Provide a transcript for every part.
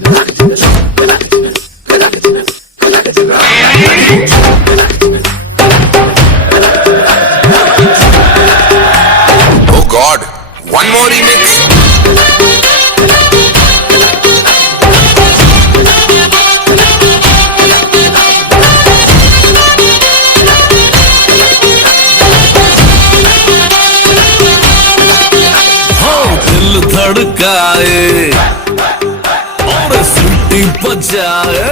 Oh God, one more remix. दिल धड़काए और सीटी बजाए,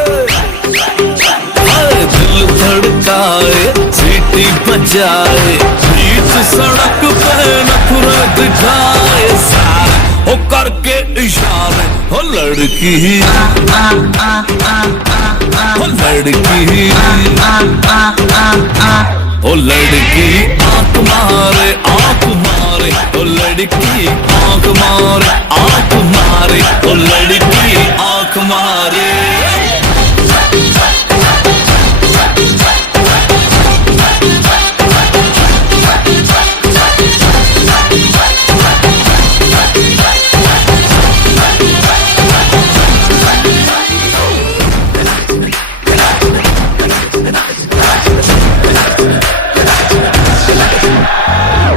दिल धड़काए सीटी बजाए, बीच सड़क पे नखरा दिखाए, सारे हो करके इशारे, हो लड़की हो लड़की ओ लड़की आंख मारे आंख मारे, ओ लड़की आंख मारे आंख मारे, ओ लड़की आंख मारे।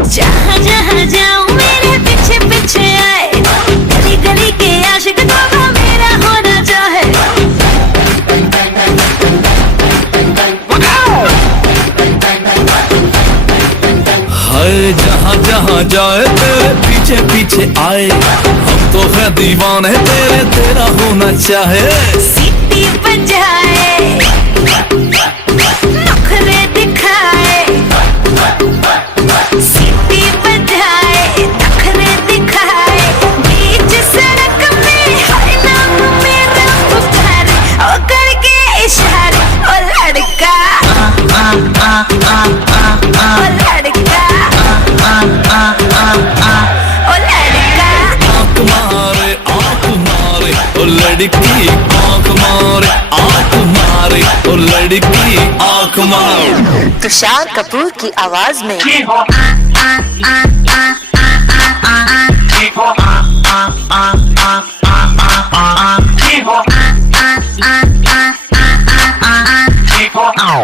जहाँ जहाँ जाऊँ मेरे पीछे पीछे आए, गली गली के आशिक तो मेरा होना चाहे। हाय जहाँ जहाँ जाए तेरे पीछे पीछे आए, हम तो है दीवाने तेरे, तेरा होना चाहे। सीटी बजाए नखरे दिखाए, सीटी बजाए नखरे दिखाए, बीच सड़क में हाय नाम मेरा पुकारे, ओ करके इशारे, ओ लड़का ओ लड़का ओ लड़का। आंख मारे आंख मारे, ओ लड़की आंख मारे आंख मारे, ओ लड़की आंख मारे। तुषार कपूर की आवाज में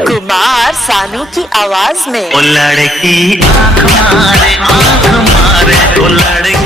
कुमार सानू की आवाज में ओ लड़की आंख मारे ओ लड़की